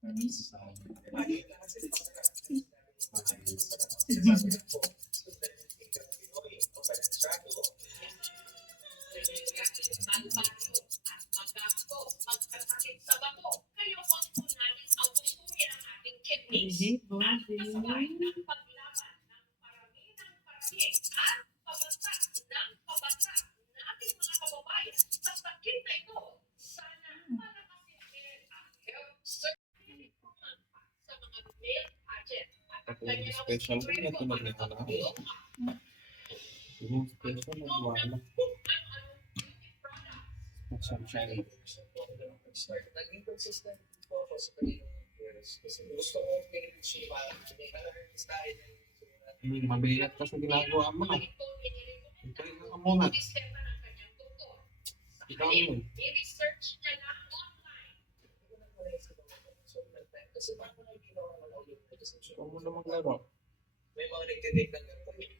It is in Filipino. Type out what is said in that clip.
Hindi, body. Yung special ko na tulad nito na. Yung special na wala. Sunshine. Naging consistent po ako sa pagiging years. Kasi gusto ko pinag-share dahil Mabigat ka sa ginagawa mo. Ituloy ka muna. Ikaw yun. i-research niya lang online. Kasi paano na ginawa naman ulit? Ikaw muna maglaro. May mga nagtitake ng ganito.